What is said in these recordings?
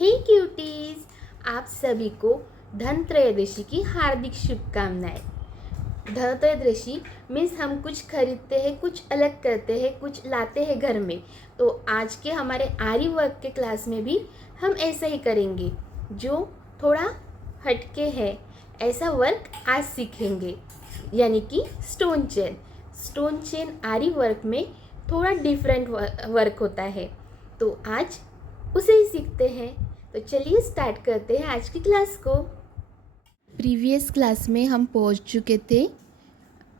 हे cuties, आप सभी को धनत्रयोदशी की हार्दिक शुभकामनाएं। धनत्रयोदशी मीन्स हम कुछ खरीदते हैं, कुछ अलग करते हैं, कुछ लाते हैं घर में। तो आज के हमारे आरी वर्क के क्लास में भी हम ऐसा ही करेंगे, जो थोड़ा हटके है ऐसा वर्क आज सीखेंगे, यानी कि स्टोन चेन। स्टोन चेन आरी वर्क में थोड़ा डिफरेंट वर्क होता है, तो आज उसे ही सीखते हैं। तो चलिए स्टार्ट करते हैं आज की क्लास को। प्रीवियस क्लास में हम पहुंच चुके थे,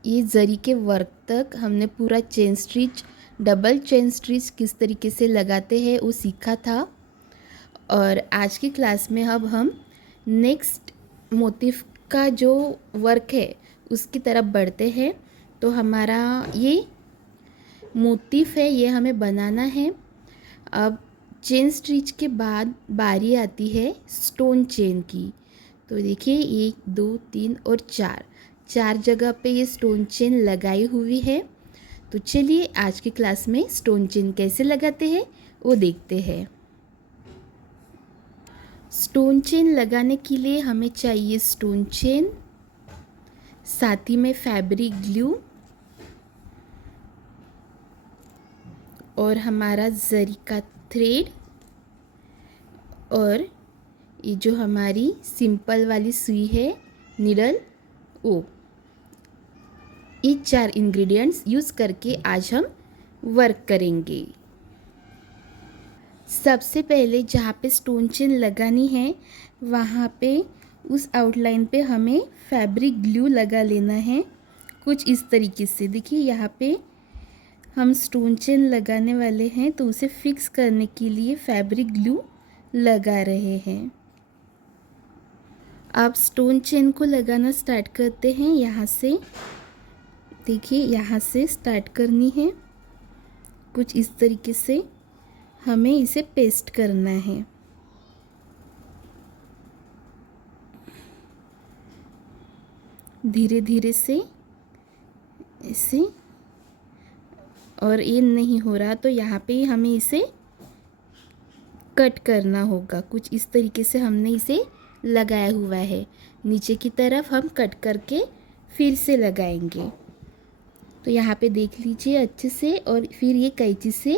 ये जरी के वर्क तक हमने पूरा chain stitch, double chain stitch किस तरीके से लगाते हैं वो सीखा था। और आज की क्लास में अब हम नेक्स्ट मोटिफ का जो वर्क है उसकी तरफ बढ़ते हैं। तो हमारा ये मोटिफ है, ये हमें बनाना है। अब चेन स्टिच के बाद बारी आती है स्टोन चेन की। तो देखिए 1 2 3 और 4 जगह पे ये स्टोन चेन लगाई हुई है। तो चलिए आज की क्लास में स्टोन चेन कैसे लगाते हैं वो देखते हैं। स्टोन चेन लगाने के लिए हमें चाहिए स्टोन चेन, साथ ही में फैब्रिक ग्लू और हमारा जरी का थ्रेड और ये जो हमारी सिंपल वाली सुई है निडल, वो ये 4 इंग्रेडिएंट्स यूज़ करके आज हम वर्क करेंगे। सबसे पहले जहाँ पे स्टोन चेन लगानी है वहाँ पे उस आउटलाइन पे हमें फैब्रिक ग्लू लगा लेना है, कुछ इस तरीके से। देखिए यहाँ पे हम स्टोन चेन लगाने वाले हैं, तो उसे फिक्स करने के लिए फैब्रिक ग्लू लगा रहे हैं। अब स्टोन चेन को लगाना स्टार्ट करते हैं। यहाँ से देखिए, यहाँ से स्टार्ट करनी है, कुछ इस तरीके से हमें इसे पेस्ट करना है। धीरे धीरे से इसे, और ये नहीं हो रहा तो यहाँ पे हमें इसे कट करना होगा। कुछ इस तरीके से हमने इसे लगाया हुआ है, नीचे की तरफ हम कट करके फिर से लगाएंगे। तो यहाँ पे देख लीजिए अच्छे से, और फिर ये कैंची से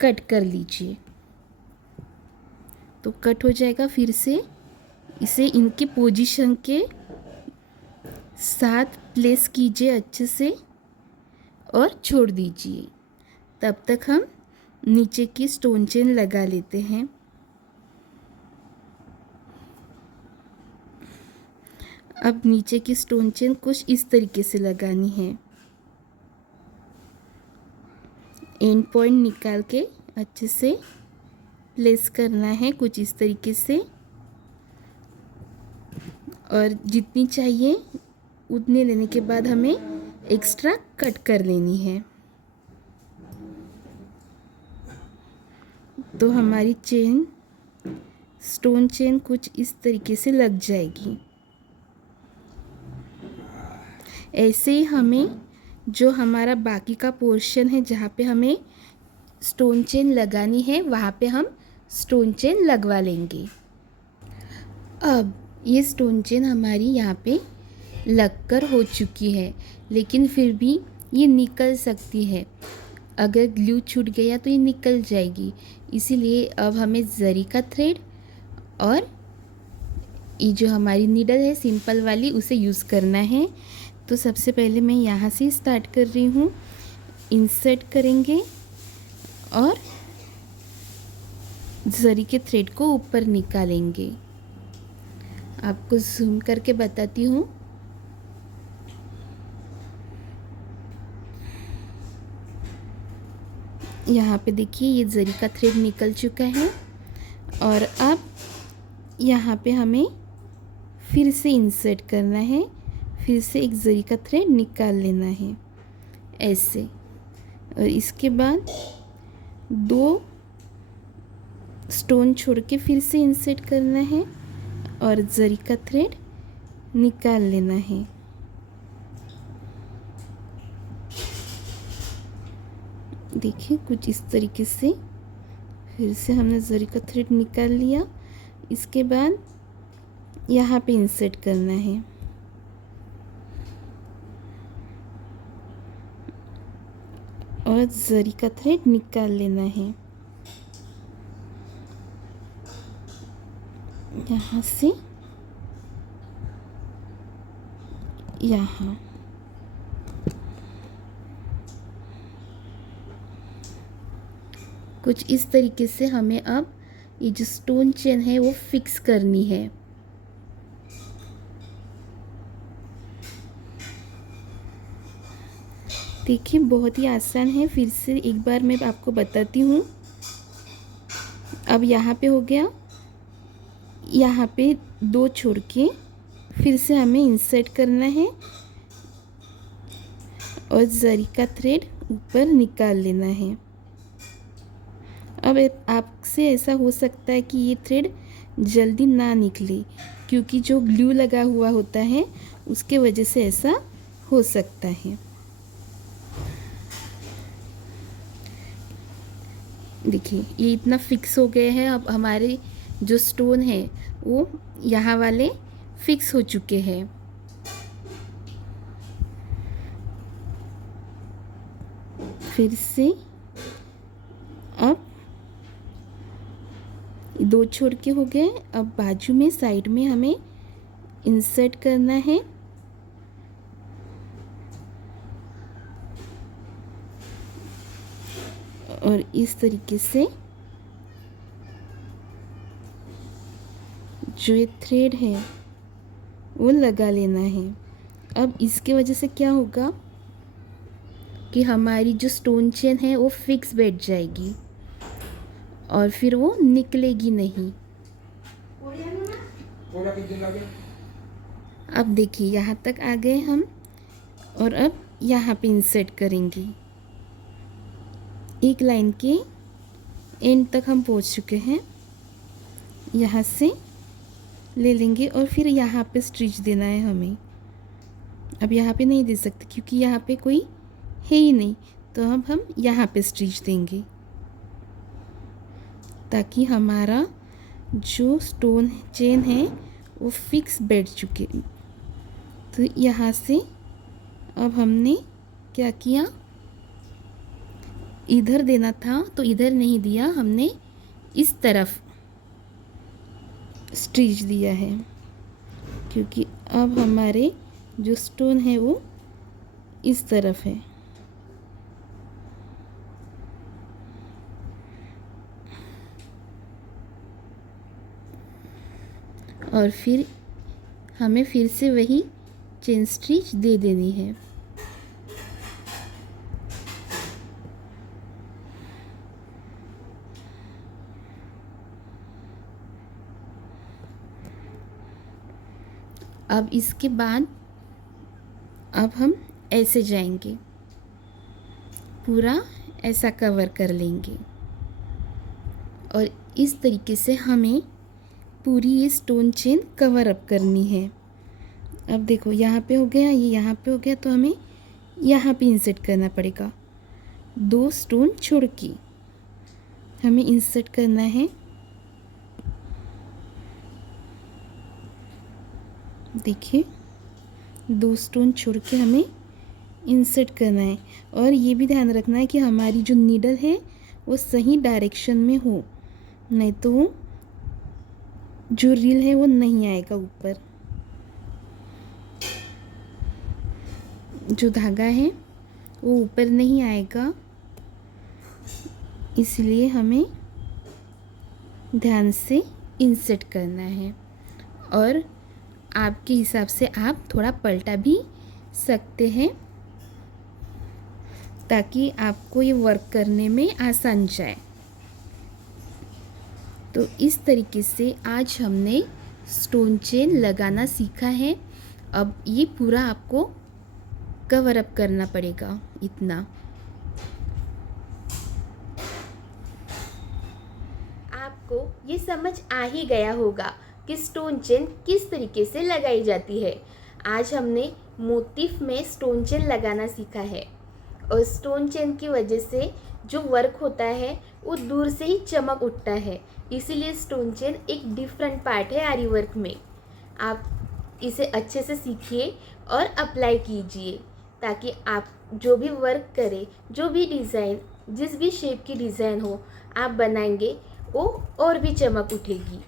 कट कर लीजिए तो कट हो जाएगा। फिर से इसे इनके पोजीशन के साथ प्लेस कीजिए अच्छे से और छोड़ दीजिए। तब तक हम नीचे की स्टोन चेन लगा लेते हैं। अब नीचे की स्टोन चेन कुछ इस तरीके से लगानी है, एंड पॉइंट निकाल के अच्छे से प्लेस करना है, कुछ इस तरीके से। और जितनी चाहिए उतने लेने के बाद हमें एक्स्ट्रा कट कर लेनी है, तो हमारी चेन, स्टोन चेन कुछ इस तरीके से लग जाएगी। ऐसे ही हमें जो हमारा बाकी का पोर्शन है जहाँ पे हमें स्टोन चेन लगानी है वहाँ पे हम स्टोन चेन लगवा लेंगे। अब ये स्टोन चेन हमारी यहाँ पे लगकर हो चुकी है, लेकिन फिर भी ये निकल सकती है। अगर ग्लू छूट गया तो ये निकल जाएगी। इसीलिए अब हमें जरी का थ्रेड और ये जो हमारी नीडल है सिंपल वाली उसे यूज़ करना है। तो सबसे पहले मैं यहाँ से स्टार्ट कर रही हूँ, इंसर्ट करेंगे और जरी के थ्रेड को ऊपर निकालेंगे। आपको जूम करके बताती हूँ। यहाँ पे देखिए ये जरी का थ्रेड निकल चुका है, और अब यहाँ पे हमें फिर से इंसर्ट करना है, फिर से एक जरी का थ्रेड निकाल लेना है ऐसे। और इसके बाद 2 स्टोन छोड़ के फिर से इंसर्ट करना है और जरी का थ्रेड निकाल लेना है। देखिए कुछ इस तरीके से फिर से हमने जरी का थ्रेड निकाल लिया। इसके बाद यहाँ पे इंसर्ट करना है और जरी का थ्रेड निकाल लेना है। यहाँ से यहाँ कुछ इस तरीके से हमें अब ये जो स्टोन चेन है वो फिक्स करनी है। देखिए बहुत ही आसान है, फिर से एक बार मैं आपको बताती हूँ। अब यहाँ पे हो गया, यहाँ पे 2 छोड़ के फिर से हमें इंसर्ट करना है और जरी का थ्रेड ऊपर निकाल लेना है। अब आपसे ऐसा हो सकता है कि ये थ्रेड जल्दी ना निकले, क्योंकि जो ग्लू लगा हुआ होता है उसके वजह से ऐसा हो सकता है। देखिए ये इतना फिक्स हो गए हैं। अब हमारे जो स्टोन है वो यहाँ वाले फिक्स हो चुके हैं। फिर से अब 2 छोड़ के हो गए। अब बाजू में साइड में हमें इंसर्ट करना है और इस तरीके से जो ये थ्रेड है वो लगा लेना है। अब इसके वजह से क्या होगा कि हमारी जो स्टोन चेन है वो फिक्स बैठ जाएगी और फिर वो निकलेगी नहीं। अब देखिए यहाँ तक आ गए हम और अब यहाँ पे इंसर्ट करेंगे। एक लाइन के एंड तक हम पहुँच चुके हैं। यहाँ से ले लेंगे और फिर यहाँ पे स्टिच देना है हमें। अब यहाँ पे नहीं दे सकते क्योंकि यहाँ पे कोई है ही नहीं, तो अब हम यहाँ पे स्टिच देंगे ताकि हमारा जो स्टोन चेन है वो फिक्स बैठ चुके। तो यहाँ से अब हमने क्या किया, इधर देना था तो इधर नहीं दिया, हमने इस तरफ स्टिच दिया है क्योंकि अब हमारे जो स्टोन है वो इस तरफ है। और फिर हमें फिर से वही चेन स्टिच दे देनी है। अब इसके बाद अब हम ऐसे जाएंगे, पूरा ऐसा कवर कर लेंगे और इस तरीके से हमें पूरी ये स्टोन चेन कवर अप करनी है। अब देखो यहाँ पे हो गया, ये यहाँ पे हो गया, तो हमें यहाँ पे इंसर्ट करना पड़ेगा। 2 स्टोन छोड़ के हमें इंसर्ट करना है। देखिए 2 स्टोन छोड़ के हमें इंसर्ट करना है और ये भी ध्यान रखना है कि हमारी जो नीडल है वो सही डायरेक्शन में हो, नहीं तो जो रील है वो नहीं आएगा ऊपर। जो धागा है वो ऊपर नहीं आएगा, इसलिए हमें ध्यान से इंसर्ट करना है। और आपके हिसाब से आप थोड़ा पलटा भी सकते हैं ताकि आपको ये वर्क करने में आसान जाए। तो इस तरीके से आज हमने स्टोन चेन लगाना सीखा है। अब ये पूरा आपको कवर अप करना पड़ेगा इतना। आपको ये समझ आ ही गया होगा कि स्टोन चेन किस तरीके से लगाई जाती है। आज हमने मोटिफ में स्टोन चेन लगाना सीखा है और स्टोन चेन की वजह से जो वर्क होता है वो दूर से ही चमक उठता है। इसीलिए स्टोन चेन एक डिफरेंट पार्ट है आरी वर्क में। आप इसे अच्छे से सीखिए और अप्लाई कीजिए, ताकि आप जो भी वर्क करें, जो भी डिज़ाइन, जिस भी शेप की डिज़ाइन हो आप बनाएंगे वो और भी चमक उठेगी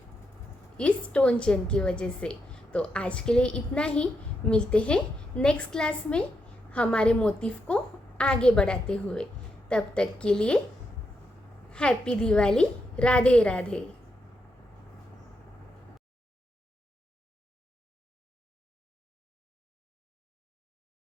इस स्टोन चेन की वजह से। तो आज के लिए इतना ही, मिलते हैं नेक्स्ट क्लास में हमारे मोटिफ को आगे बढ़ाते हुए। तब तक के लिए हैप्पी दिवाली, राधे राधे।